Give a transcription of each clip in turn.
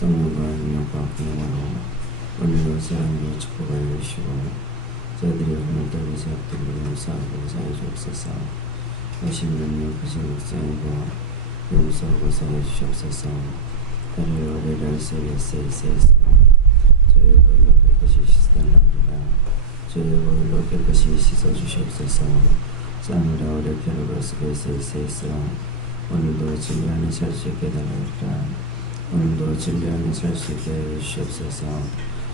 성령과 능력과 공헌으로 오늘도 사람으로 축복하여 주시고 저희들이 오늘 떨리 사업들을 용서하고 사해 주옵소서. 하신 능력 하신 목사이고 용서하고 사해 주시옵소서. 하늘 오래를 세계세에서 저희 볼로 깨끗이 씻어달라니라. 저희 볼로 깨끗이 씻어주시옵소서. 싸늘하 오래 페르고스베세에서 오늘도 진리하는 살 수 있게 달라니라. 오늘도 진리하는 살 수 있게 해주시옵소서.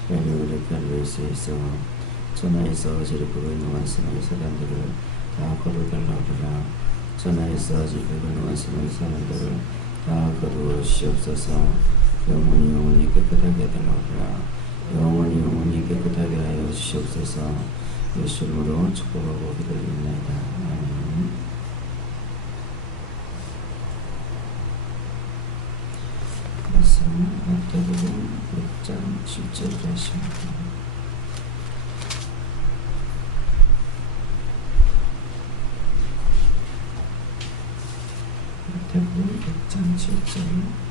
빨리 오래 페르고스에서 천하에서 어지럽고 노안스러운 사람들을 다 거두달라니라. 천하에서 어지럽고 노안스러운 사람들을 다 거두시옵소서. 영원히 깨끗하게 해달라니라. 영원히 깨끗하게 하여 주시옵소서. 예수 이름으로 축복하고 기도드립니다. 아멘. 말씀 마태복음 6장 7절을 하십니다. 마태복음 6장 7절.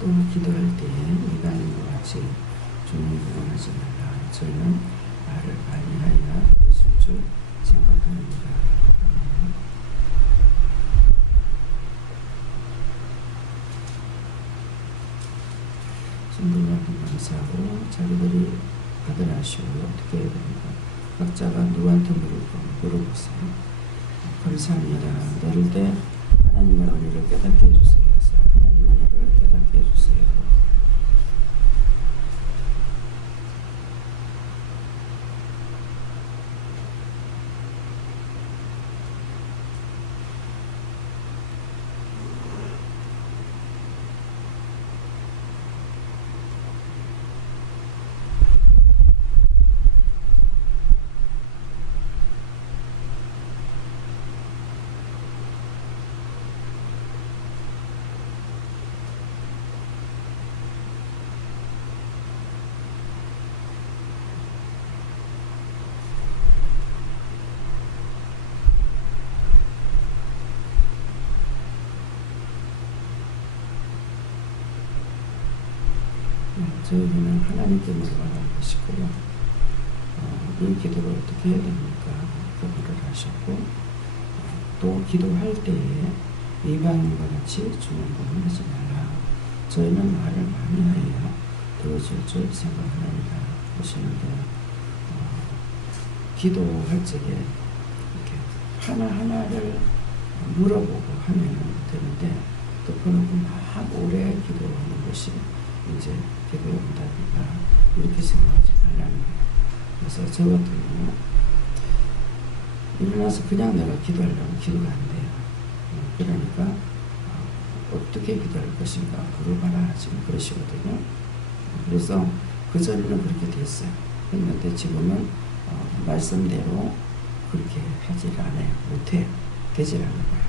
또 기도할 때에 이방인과 같이 중언부언하지 말라. 저희는 말을 많이 하여 들으실 줄 생각합니다. 성도가 감사하고 자기들이 받으라시오. 어떻게 해야 됩니까? 각자가 누구한테 물어보세요. 감사합니다. 내릴 때 하나님의 은혜를 깨닫게 해주세요. 하나님의 은혜를 깨닫게 해주세요. 저희는 하나님께 물어보는 것이고요. 이 기도를 어떻게 해야 됩니까? 그거를 하셨고, 또 기도할 때에 이방인과 같이 중언부언하지 말라. 저희는 말을 많이 하여 들어줄 줄 생각하나이다 하시는데, 기도할 적에 이렇게 하나하나를 물어보고 하면 되는데, 덮어놓고 막 오래 기도하는 것이 이제 기도의 응답이다. 이렇게 생각하지 말라는 거예요. 그래서 저 같은 경우는 일어나서 그냥 내가 기도하려면 기도가 안 돼요. 그러니까 어떻게 기도할 것인가 그걸 봐라 지금 그러시거든요. 그래서 그전에는 그렇게 됐어요. 했는데 지금은 말씀대로 그렇게 하질 않아요. 못해요. 되질 않는 거예요.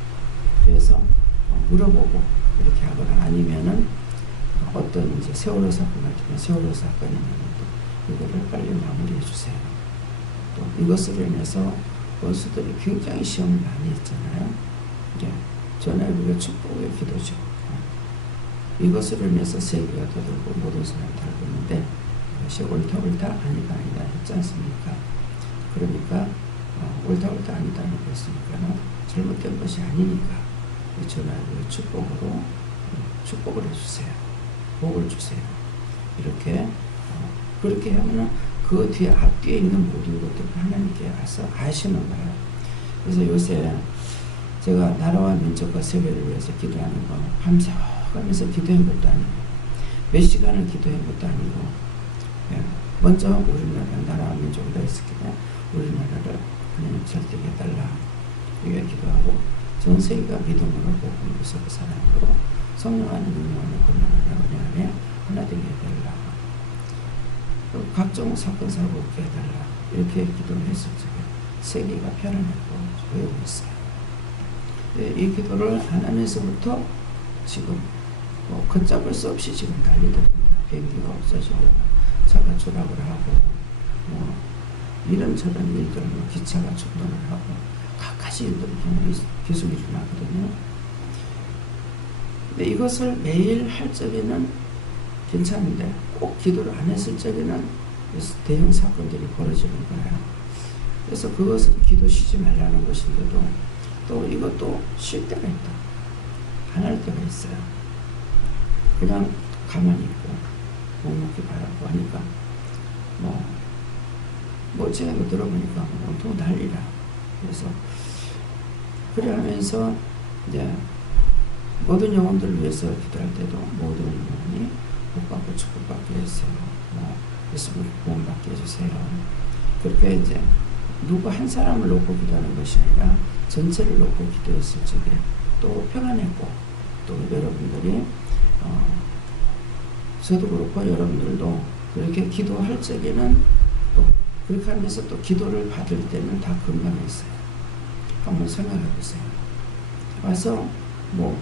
그래서 물어보고 이렇게 하거나 아니면은 어떤 이제 세월호 사건 같은 세월호 사건이면 또 이거를 빨리 마무리해 주세요. 또 이것으로 인해서 원수들이 굉장히 시험을 많이 했잖아요. 전에 우리가 축복의 기도죠. 이것으로 인해서 세계가 떠들고 모든 사람이 달고 있는데 이것이 옳다 아니다 했지 않습니까? 그러니까 옳다 아니다는 것이니까 잘못된 것이 아니니까 전하의 축복으로 축복을 해주세요. 복을 주세요. 이렇게 그렇게 하면 그 뒤에 앞뒤에 있는 모든 것들을 하나님께 와서 아시는 거예요. 그래서 요새 제가 나라와 민족과 세계를 위해서 기도하는 거 밤새워가면서 기도한 것도 아니고 몇 시간을 기도한 것도 아니고 먼저 우리나라 나라와 민족을 했었기에 우리나라를 하나님 설득해달라 이렇게 기도하고 전 세계가 믿음으로 복음으로 서고 사랑으로 성령 안에 능력 안에 권능 안에 은혜 안에 하나 되게 해달라. 각종 사건 사고 없게 해달라. 이렇게 기도를 했을 적에 세계가 편안하고 조용했어요. 이 기도를 하나님에서부터 지금 걷잡을 수 없이 지금 달리더랍니다. 비행기가 없어지고 차가 추락을 하고 이런저런 일들, 기차가 충돌을 하고 각가지 일들이 계속 일어나거든요. 근데 이것을 매일 할 적에는 괜찮은데 꼭 기도를 안 했을 적에는 대형 사건들이 벌어지는 거예요. 그래서 그것은 기도 쉬지 말라는 것인데도 또 이것도 쉴 때가 있다. 안 할 때가 있어요. 그냥 가만히 있고 묵묵히 바라고 하니까 제가 들어보니까 온통 난리라. 그래서 그래 하면서 이제 모든 영혼들을 위해서 기도할 때도 모든 영혼이 복받고 축복받게 해주세요. 예수님 구원받게 해주세요. 그렇게 이제 누구 한 사람을 놓고 기도하는 것이 아니라 전체를 놓고 기도했을 적에 또 평안했고 또 여러분들이 저도 그렇고 여러분들도 그렇게 기도할 적에는 또 그렇게 하면서 또 기도를 받을 때는 다 건강했어요. 한번 생각해 보세요. 와서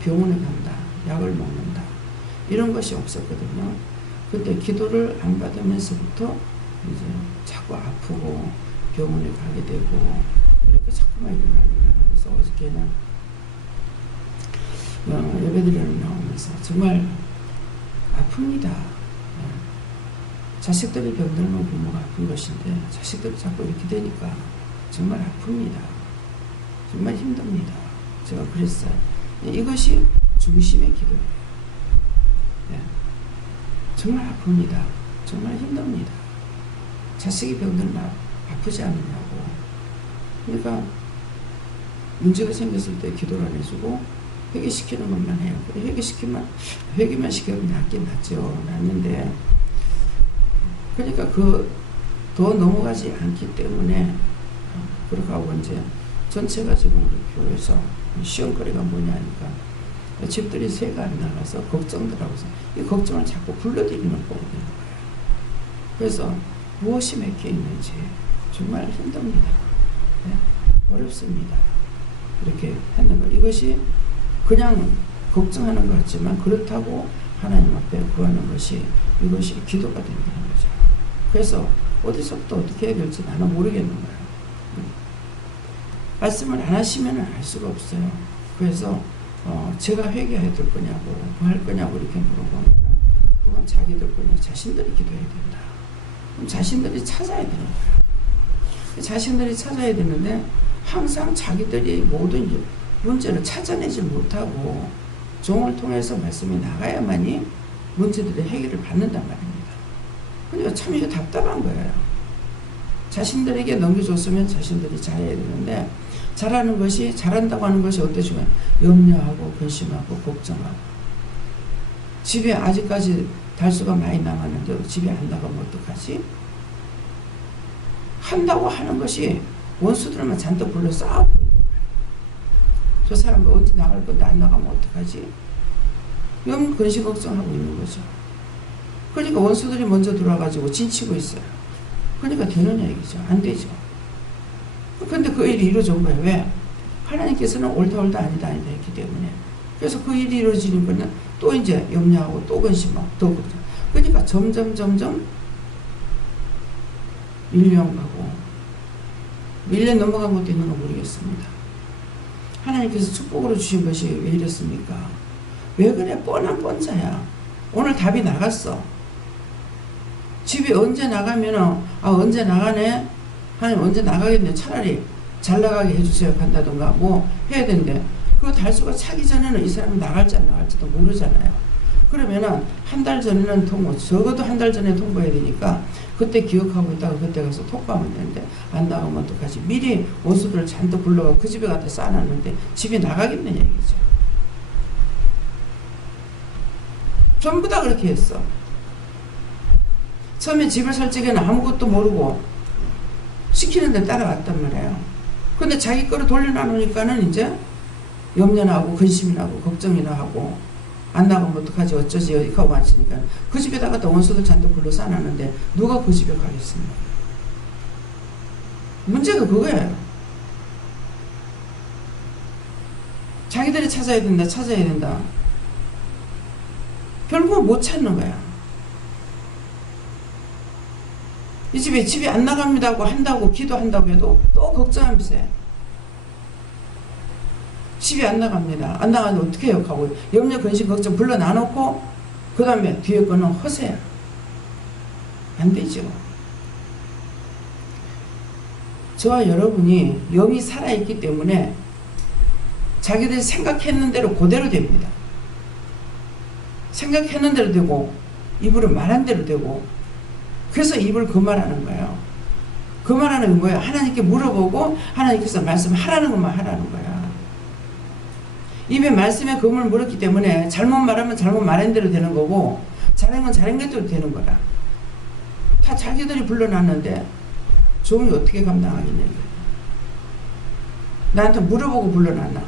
병원에 간다, 약을 먹는다 이런 것이 없었거든요. 근데 기도를 안 받으면서부터 이제 자꾸 아프고 병원에 가게 되고 이렇게 자꾸만 일어나는 거예요. 그래서 어저께는 예배드리러 나오면서 정말 아픕니다. 자식들이 병들면 부모가 아픈 것인데 자식들이 자꾸 이렇게 되니까 정말 아픕니다. 정말 힘듭니다. 제가 그랬어요. 이것이 중심의 기도예요. 정말 아픕니다. 정말 힘듭니다. 자식이 병들면 아프지 않느냐고. 그러니까 문제가 생겼을 때 기도를 안 해주고 회개시키는 것만 해요. 회개만 시키면 낫긴 낫죠. 낫는데 그러니까 더 넘어가지 않기 때문에 그렇게 하고 이제 전체가 지금 우리 교회에서 시험거리가 뭐냐 하니까 집들이 새가 안 나가서 걱정들 하고서 이 걱정을 자꾸 불러들이는 꼴이 되는 거예요. 그래서 무엇이 맥혀 있는지 정말 힘듭니다. 어렵습니다. 이렇게 하는 것. 이것이 그냥 걱정하는 것 같지만 그렇다고 하나님 앞에 구하는 것이 이것이 기도가 된다는 거죠. 그래서 어디서부터 어떻게 해야 될지 나는 모르겠는 거예요. 말씀을 안 하시면 알 수가 없어요. 그래서 제가 회개해야 될 거냐고 뭐 할 거냐고 이렇게 물어보면 그건 자기들 거냐 자신들이 기도해야 된다. 그럼 자신들이 찾아야 되는 거예요. 자신들이 찾아야 되는데 항상 자기들이 모든 문제를 찾아내지 못하고 종을 통해서 말씀이 나가야만이 문제들의 해결을 받는단 말입니다. 그러니까 참 이게 답답한 거예요. 자신들에게 넘겨줬으면 자신들이 잘해야 되는데 잘하는 것이 잘한다고 하는 것이 어떠시면 염려하고 근심하고 걱정하고 집에 아직까지 달수가 많이 남았는데 집에 안 나가면 어떡하지? 한다고 하는 것이 원수들만 잔뜩 불러 싸우고 있는 거예요. 저 사람 언제 나갈 건데 안 나가면 어떡하지? 이런 근심 걱정하고 있는 거죠. 그러니까 원수들이 먼저 들어와가지고 진치고 있어요. 그러니까 되느냐 얘기죠. 안 되죠. 근데 그 일이 이루어진 거예요. 왜? 하나님께서는 옳다 아니다 했기 때문에. 그래서 그 일이 이루어지는 거는 또 이제 염려하고 또 근심하고 또 걱정. 그러니까 점점 1년 가고 1년 넘어간 것도 있는 거 모르겠습니다. 하나님께서 축복으로 주신 것이 왜 이랬습니까? 왜 그래? 뻔한 뻔자야. 오늘 답이 나갔어. 집에 언제 나가면은 언제 나가네? 하나님 언제 나가겠네. 차라리 잘 나가게 해주세요. 간다던가 뭐 해야 되는데 그 달수가 차기 전에는 이 사람이 나갈지 안 나갈지도 모르잖아요. 그러면은 한 달 전에는 적어도 한 달 전에 통보해야 되니까 그때 기억하고 있다가 그때 가서 통보하면 되는데 안 나가면 어떡하지? 미리 원수들을 잔뜩 불러가 그 집에 갖다 쌓아놨는데 집에 나가겠느냐 얘기죠. 전부 다 그렇게 했어. 처음에 집을 살 적에는 아무것도 모르고 시키는데 따라왔단 말이에요. 근데 자기 거를 돌려놔놓으니까는 이제 염려나 하고 근심이나 하고 걱정이나 하고 안 나가면 어떡하지 어쩌지 이렇게 하고 왔으니까 그 집에다가 또 원수들 잔뜩 불러 쌓아놨는데 누가 그 집에 가겠습니까? 문제가 그거예요. 자기들이 찾아야 된다. 결국은 못 찾는 거야. 이 집이 안 나갑니다고 한다고 기도한다고 해도 또 걱정하면서 해. 집이 안 나갑니다. 안 나가는데 어떻게 해요? 하고 염려, 근심, 걱정 불러 놔놓고 그 다음에 뒤에 거는 허세야. 안 되죠. 저와 여러분이 영이 살아있기 때문에 자기들이 생각했는 대로 그대로 됩니다. 생각했는 대로 되고 입으로 말한 대로 되고 그래서 입을 거말하는 거예요. 거말하는 건 뭐예요? 하나님께 물어보고 하나님께서 말씀하라는 것만 하라는 거야. 입에 말씀에 검을 물었기 때문에 잘못 말하면 잘못 말한 대로 되는 거고 잘한 건 잘한 대로 되는 거라. 다 자기들이 불러놨는데 종이 어떻게 감당하겠냐. 나한테 물어보고 불러놨나.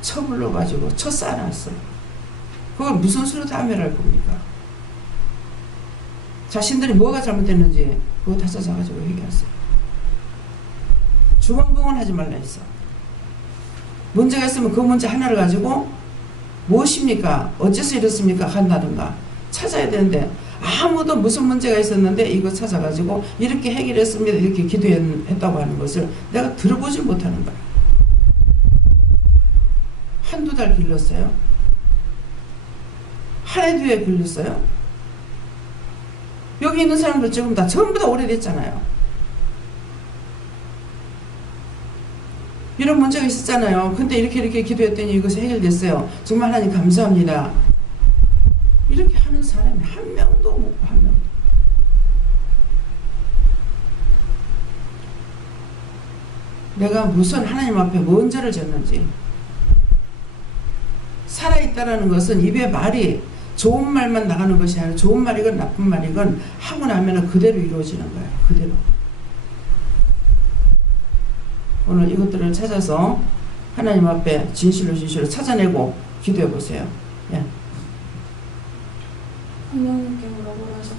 쳐 불러가지고 쳐 쌓아놨어. 그걸 무슨 수로 다 해결할 겁니까? 자신들이 뭐가 잘못됐는지 그거 다 찾아가지고 얘기했어요. 주먹봉은 하지 말라 했어. 문제가 있으면 그 문제 하나를 가지고 무엇입니까? 어째서 이렇습니까? 한다든가 찾아야 되는데 아무도 무슨 문제가 있었는데 이거 찾아가지고 이렇게 해결했습니다. 이렇게 기도했다고 하는 것을 내가 들어보질 못하는 거야. 한두 달 길렀어요? 한 해 뒤에 길렀어요? 여기 있는 사람들 지금 다 전부 다 오래됐잖아요. 이런 문제가 있었잖아요. 근데 이렇게 기도했더니 이것이 해결됐어요. 정말 하나님 감사합니다. 이렇게 하는 사람이 한 명도 없고 한 명도. 내가 무슨 하나님 앞에 뭔 죄를 졌는지. 살아있다라는 것은 입에 말이 좋은 말만 나가는 것이 아니라 좋은 말이건 나쁜 말이건 하고 나면 그대로 이루어지는 거예요. 그대로. 오늘 이것들을 찾아서 하나님 앞에 진실로 찾아내고 기도해 보세요. 예. 성령님께 물어보라 하셨고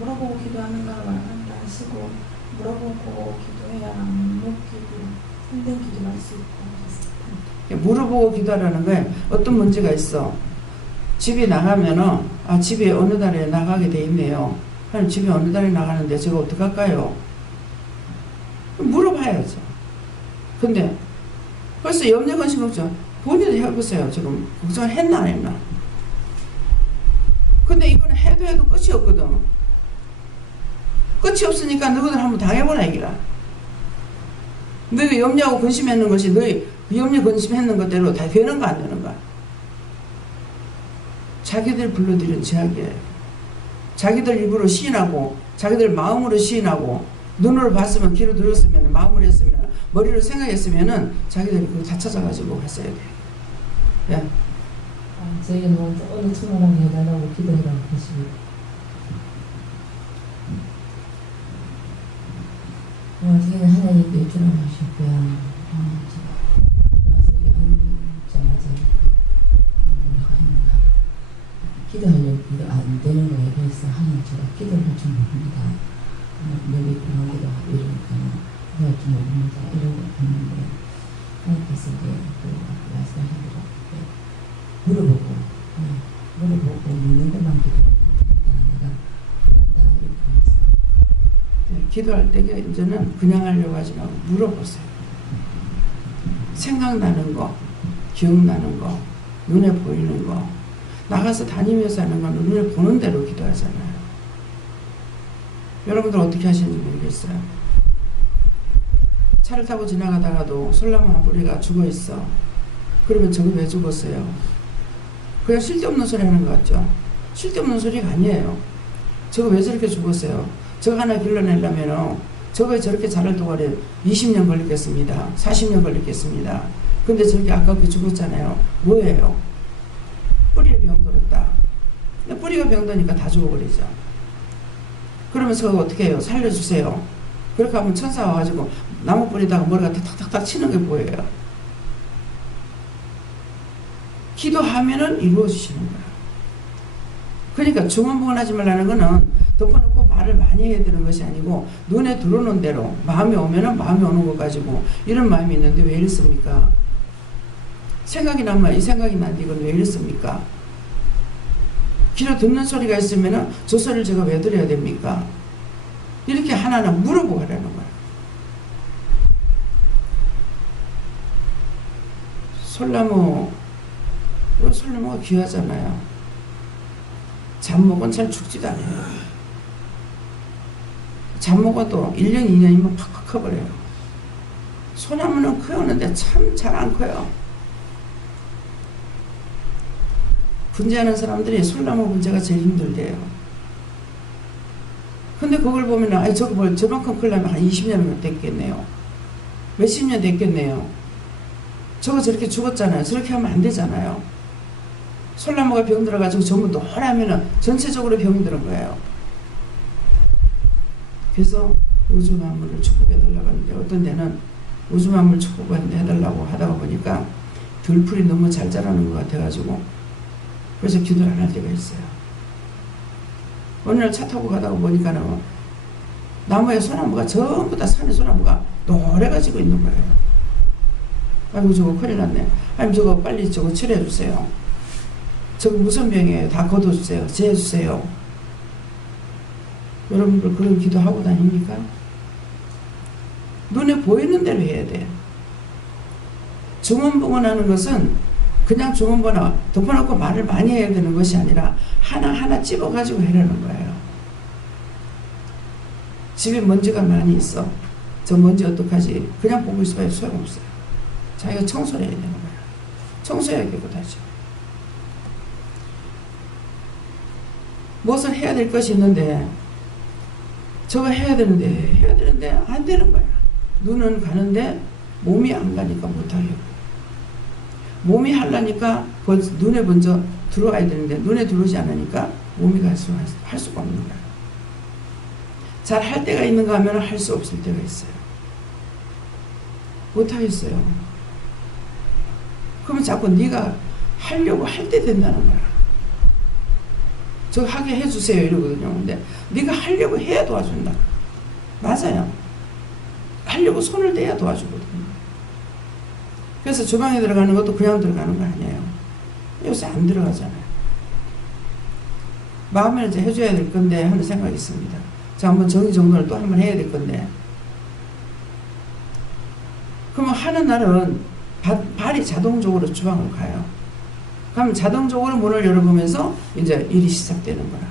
물어보고 기도하는가 말한다 하시고 물어보고 기도해야 못 기도 힘든 기도를 할 수 있고 하셨습니다. 물어보고 기도하라는 거에 어떤 문제가 있어. 집이 나가면은 집이 어느 달에 나가게 돼 있네요. 하나님 집이 어느 달에 나가는데 제가 어떡할까요? 물어봐야죠. 근데 벌써 염려, 근심, 걱정 본인도 해보세요. 지금 걱정을 했나 안 했나. 근데 이거는 해도 끝이 없거든. 끝이 없으니까 너희들 한번 당해보라 얘기라. 너희가 염려하고 근심했는 것이 너희 염려, 근심했는 것대로 다 되는가 안 되는가. 자기들 불러들인 죄악이에요. 자기들 입으로 시인하고 자기들 마음으로 시인하고 눈으로 봤으면 귀로 들었으면 마음으로 했으면 머리로 생각했으면은 자기들이 그거 다 찾아가지고 갔어야 돼. 예. 저희는 오늘 충만하게 해달라고 기도해라고 하시고 저희는 하나님께 주라고 하셨고요. 그래서 앉자마자 뭐라고 했는가 기도하려고 안 되는 거에 대해서 하나님 제가 기도를 할 줄 모릅니다. 여기 공항기도 하고 이러니까 할 줄 모릅니다. 이러고 했는데 하나님께서 이제 말씀하신 대로 물어보고 묻는 것만 기도합니다. 내가 이렇게 했어요. 기도할 때 이제는 그냥 하려고 하지 말고 물어보세요. 생각나는 거, 기억나는 거, 눈에 보이는 거. 나가서 다니면서 하는 건 눈에 보는 대로 기도하잖아요. 여러분들 어떻게 하시는지 모르겠어요. 차를 타고 지나가다가도 솔나무 한 뿌리가 죽어있어. 그러면 저거 왜 죽었어요? 그냥 쓸데없는 소리 하는 것 같죠? 쓸데없는 소리가 아니에요. 저거 왜 저렇게 죽었어요? 저거 하나 길러내려면 저거에 저렇게 자랄 동안에 20년 걸리겠습니다. 40년 걸리겠습니다. 근데 저렇게 아깝게 죽었잖아요. 뭐예요? 뿌리에 병들었다. 뿌리가 병드니까 다 죽어버리죠. 그러면 저거 어떻게 해요? 살려주세요. 그렇게 하면 천사 와가지고 나무 뿌리다가 머리가 탁탁탁 치는 게 보여요. 기도하면은 이루어지시는 거야. 그러니까 중언부언하지 말라는 거는 덮어놓고 말을 많이 해야 되는 것이 아니고 눈에 들어오는 대로 마음이 오면은 마음이 오는 것 가지고 이런 마음이 있는데 왜 이랬습니까? 생각이 나면 이 생각이 난데 이건 왜 이랬습니까? 귀로 듣는 소리가 있으면 저 소리를 제가 왜 들어야 됩니까? 이렇게 하나하나 물어보고 하라는 거야. 솔나무가 귀하잖아요. 잡목은 잘 죽지도 않아요. 잡목은 1년, 2년이면 팍팍 커버려요. 소나무는 커오는데 참 잘 안 커요. 분재하는 사람들이 솔나무 분재가 제일 힘들대요. 근데 그걸 보면 아니 저거 뭘 저만큼 크려면 한 20년 됐겠네요. 몇십 년 됐겠네요. 저거 저렇게 죽었잖아요. 저렇게 하면 안 되잖아요. 솔나무가 병 들어가지고 전부 노랗면은 전체적으로 병이 들은 거예요. 그래서 우주 만물을 축복해달라고 하는데 어떤 데는 우주 만물 축복해달라고 하다가 보니까 들풀이 너무 잘 자라는 것 같아가지고 그래서 기도를 안 할 때가 있어요. 어느 날 차 타고 가다가 보니까는 나무에 소나무가 전부 다 산에 소나무가 노래가지고 있는 거예요. 아이고 저거 큰일 났네. 아니 저거 빨리 저거 치료해 주세요. 저거 무슨 병이에요? 다 걷어주세요. 제해주세요. 여러분들 그런 기도하고 다닙니까? 눈에 보이는 대로 해야 돼. 중언부언하는 것은 그냥 중언부언 덮어놓고 말을 많이 해야 되는 것이 아니라 하나하나 찝어가지고 해라는 거예요. 집에 먼지가 많이 있어. 저 먼지 어떡하지? 그냥 보고 있어봐야 소용없어요. 자기가 청소를 해야 되는 거예요. 청소해야 깨끗하죠. 무엇을 해야 될 것이 있는데 저거 해야 되는데 안 되는 거야. 눈은 가는데 몸이 안 가니까 못하겠고 몸이 하려니까 눈에 먼저 들어와야 되는데 눈에 들어오지 않으니까 몸이 할 수가 없는 거야. 잘 할 때가 있는가 하면 할 수 없을 때가 있어요. 못하겠어요. 그러면 자꾸 네가 하려고 할 때 된다는 거야. 저 하게 해주세요 이러거든요. 근데 네가 하려고 해야 도와준다. 맞아요. 하려고 손을 대야 도와주거든요. 그래서 주방에 들어가는 것도 그냥 들어가는 거 아니에요. 요새 안 들어가잖아요. 마음에 이제 해줘야 될 건데 하는 생각이 있습니다. 자, 한번 정리정돈을 또 한번 해야 될 건데 그러면 하는 날은 발이 자동적으로 주방으로 가요. 그럼 자동적으로 문을 열어보면서 이제 일이 시작되는 거라.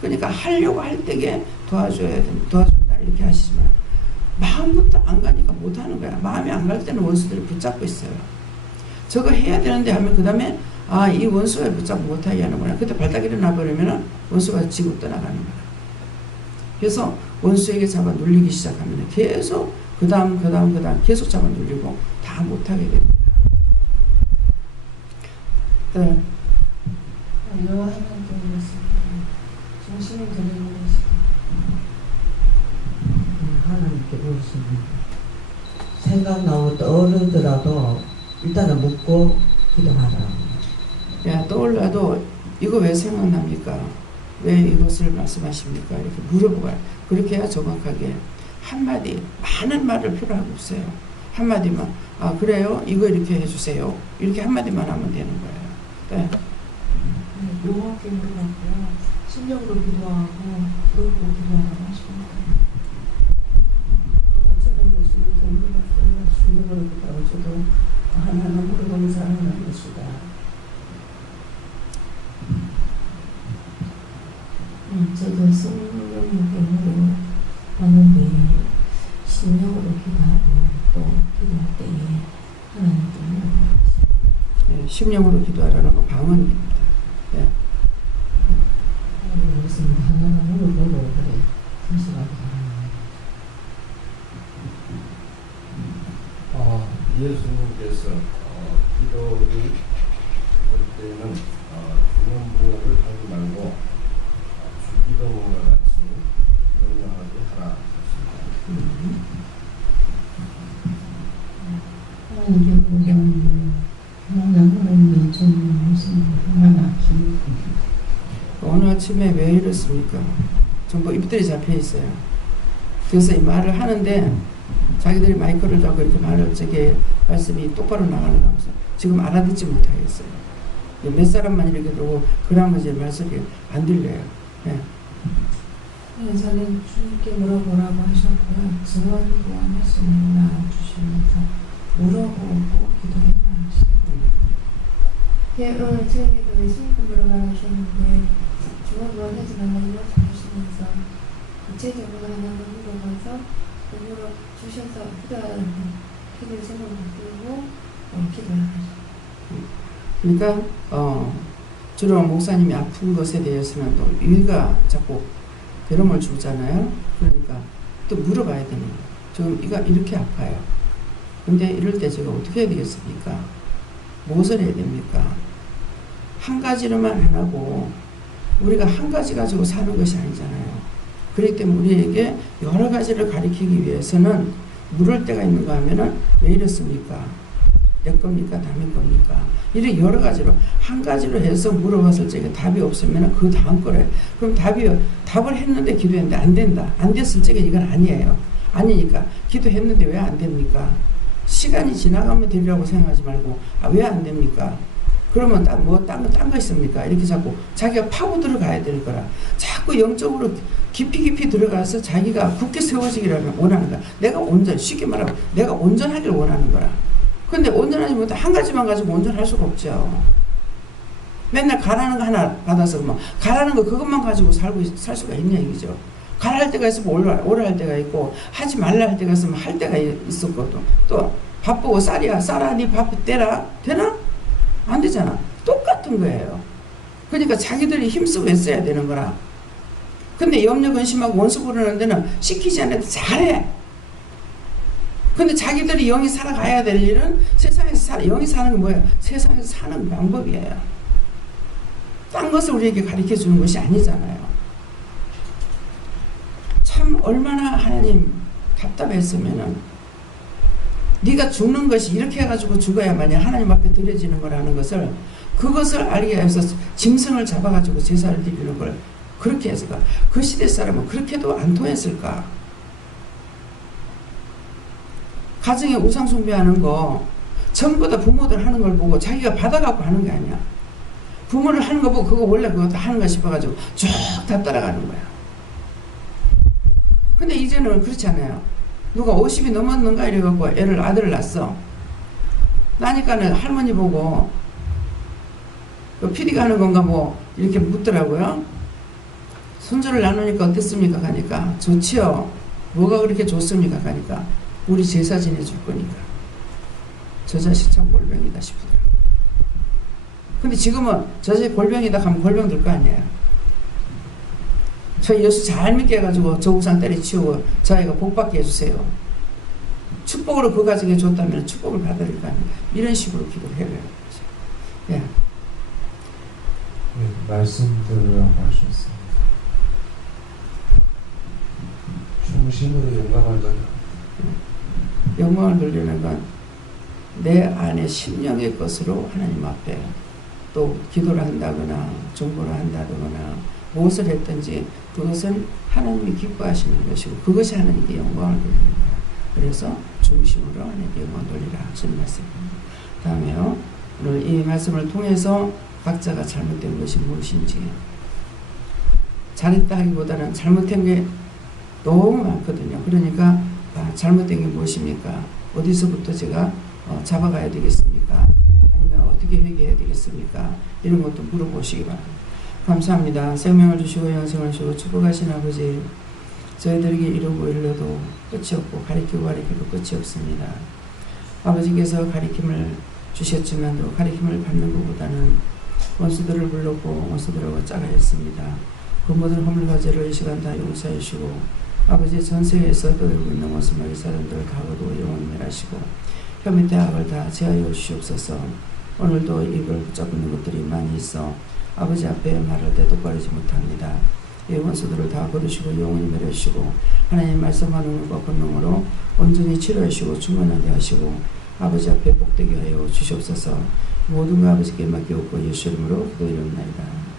그러니까 하려고 할 때에 도와준다 이렇게 하시지만 마음부터 안 가니까 못하는 거야. 마음이 안 갈 때는 원수들이 붙잡고 있어요. 저거 해야 되는데 하면 그 다음에 이 원수가 붙잡고 못하게 하는구나. 그때 발딱 일어나버리면 원수가 지고 떠나가는 거야. 그래서 원수에게 잡아 눌리기 시작하면 계속 그 다음 계속 잡아 눌리고 다 못하게 됩니다. 네. 여호와 하나님께서 중심을 드리는 것이다. 하나님께 보시면 생각나고 떠오르더라도 일단은 묻고 기도하라. 야, 떠올라도 이거 왜 생각납니까? 왜 이것을 말씀하십니까? 이렇게 물어보아요. 그렇게 해야 정확하게 한마디, 많은 말을 필요하고 없어요. 한마디만 그래요? 이거 이렇게 해주세요. 이렇게 한마디만 하면 되는 거예요. 네. 명확히 물어봤고요. 심령으로 기도하고 그걸로 기도하라고 하십니다. 최근 교수님 공부받고 심령으로 기도하고 저도 하나하나 물어보는 사람은 것이다. 저도 성령님께 물어봤는데 심령으로 기도하고 또 기도할 때에 하나님께 물어봤어요. 네, 심령으로 기도하라는 건 방언입니다. 네. 무슨 하나하나 물어보고 그래 성실하게 예수님께서 기도를 할 때는 중언부언을 하지 말고 주기도문과 같이 명령하게 하라 하셨습니다. 하나님께 물어보는 하나님은 좀 무슨 하나나 오늘 아침에 왜 이렇습니까? 전부 입들이 잡혀 있어요. 그래서 이 말을 하는데 자기들이 마이크를 잡고 이렇게 말을 말씀이 똑바로 나가는 거 하면서 지금 알아듣지 못하겠어요. 몇 사람만 이렇게 들고 그 나머지 말소리 안 들려요. 예. 네, 저는 주님께 물어보라고 하셨고요. 증언 구원할 수 있나 주시면서 물어보고 기도해라 하시고. 예, 오늘 저에게도 예수님께 물어봐라 하셨는데 증언 구원하지 말라고 말씀하시면서 구체적으로 하나만 물어봐서 물어주셔서 기도하라는 기도의 제목을 들고 기도를 하죠. 그러니까 주로 목사님이 아픈 것에 대해서는 또 위가 자꾸 괴로움을 주잖아요. 그러니까 또 물어봐야 되는 거예요. 지금 이가 이렇게 아파요. 근데 이럴 때 제가 어떻게 해야 되겠습니까? 무엇을 해야 됩니까? 한 가지로만 안 하고 우리가 한 가지 가지고 사는 것이 아니잖아요. 그렇기 때문에 우리에게 여러 가지를 가리키기 위해서는 물을 때가 있는가 하면은 왜 이렇습니까? 내 겁니까? 남의 겁니까? 이렇게 여러 가지로 한 가지로 해서 물어봤을 적에 답이 없으면 그 다음 거래. 그럼 답을 했는데 기도했는데 안 된다. 안 됐을 적에 이건 아니에요. 아니니까 기도했는데 왜 안 됩니까? 시간이 지나가면 되리라고 생각하지 말고 왜 안 됩니까? 그러면 딴 거 있습니까? 이렇게 자꾸 자기가 파고 들어가야 될 거라. 자꾸 영적으로 깊이 들어가서 자기가 굳게 세워지기를 원하는 거야. 쉽게 말하면 내가 온전하길 원하는 거라. 근데 온전하지 못해 한 가지만 가지고 온전할 수가 없죠. 맨날 가라는 거 하나 받아서 가라는 거 그것만 가지고 살 수가 있냐 이거죠. 가라 할 때가 있으면 오라 할 때가 있고 하지 말라 할 때가 있으면 할 때가 있었거든. 또 바쁘고 쌀아 네 밥 떼라 되나? 안 되잖아. 똑같은 거예요. 그러니까 자기들이 힘쓰고 애써야 되는 거라. 근데 염려 근심하고 원수 부르는 데는 시키지 않아도 잘해. 근데 자기들이 영이 살아가야 될 일은 세상에서 영이 사는 건 뭐예요? 세상에서 사는 방법이에요. 딴 것을 우리에게 가르쳐 주는 것이 아니잖아요. 참 얼마나 하나님 답답했으면은 네가 죽는 것이 이렇게 해가지고 죽어야만이 하나님 앞에 드려지는 거라는 것을 그것을 알게 해서 짐승을 잡아가지고 제사를 드리는 걸 그렇게 했을까? 그 시대 사람은 그렇게도 안 통했을까? 가정에 우상 숭배하는 거 전부 다 부모들 하는 걸 보고 자기가 받아갖고 하는 게 아니야. 부모를 하는 거 보고 그거 원래 그거 다 하는 거 싶어가지고 쭉 다 따라가는 거야. 근데 이제는 그렇지 않아요. 누가 50이 넘었는가 이래갖고 아들을 낳았어. 나니까는 할머니 보고 PD가 하는 건가 뭐 이렇게 묻더라고요. 손주를 나누니까 어땠습니까? 가니까 좋지요. 뭐가 그렇게 좋습니까? 가니까 우리 제사 지내줄 거니까. 저 자식 참 골병이다 싶더라. 근데 지금은 저 자식 골병이다 하면 골병 들 거 아니에요. 저 예수 잘 믿게 해가지고 저 우상 때려치우고 저 아이가 복받게 해주세요. 축복으로 그 가정에 줬다면 축복을 받을 거 아니에요. 이런 식으로 기도를 해요. 예. 네, 말씀드리라고 하셨습니다. 중심으로 영광을 돌려. 영광을 돌리는 건 내 안에 심령의 것으로 하나님 앞에 또 기도를 한다거나 중보를 한다거나 무엇을 했든지 그것은 하나님이 기뻐하시는 것이고 그것이 하나님께 영광을 돌리는 거예요. 그래서 중심으로 하나님께 영광을 돌리라 하시는 말씀입니다. 다음에요. 오늘 이 말씀을 통해서 각자가 잘못된 것이 무엇인지 잘했다 하기보다는 잘못된 게 너무 많거든요. 그러니까 잘못된 게 무엇입니까? 어디서부터 제가 잡아가야 되겠습니까? 아니면 어떻게 회개해야 되겠습니까? 이런 것도 물어보시기 바랍니다. 감사합니다. 생명을 주시고 영생을 주시고 축복하신 아버지, 저희들에게 이루고 일러도 끝이 없고 가리키고 끝이 없습니다. 아버지께서 가리킴을 주셨지만도 가리킴을 받는 것보다는 원수들을 불렀고 원수들하고 짜가했습니다. 그 모든 허물과 죄를 이 시간 다 용서해 주시고 아버지 전세에서 떠들고 있는 원수마귀 사람들을 다 거두어 영원히 멸하시고 혀 밑에 악을 다 제하여 주시옵소서. 오늘도 입을 붙잡고 있는 것들이 많이 있어 아버지 앞에 말할 때 똑바르지 못합니다. 이 원수들을 다 거두시고 영원히 멸하시고 하나님 말씀하는 것과 권능으로 온전히 치료하시고 충만하게 하시고 아버지 앞에 복되게 하여 주시옵소서. 모든 거 아버지께 맡기옵고 예수 이름으로 기도드리옵나이다.